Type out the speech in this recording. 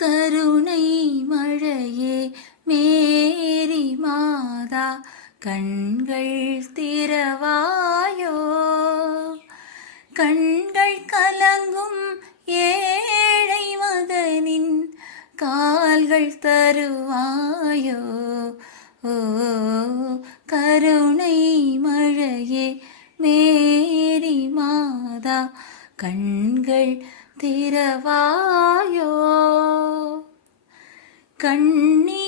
கருணை மழையே மேரி மாதா கண்கள் திறவாயோ. கண்கள் கலங்கும் ஏழை மகனின் கால்கள் தருவாயோ. ஓ கருணை மழையே மேரி மாதா கண்கள் திறவாயோ. கண்ணீர்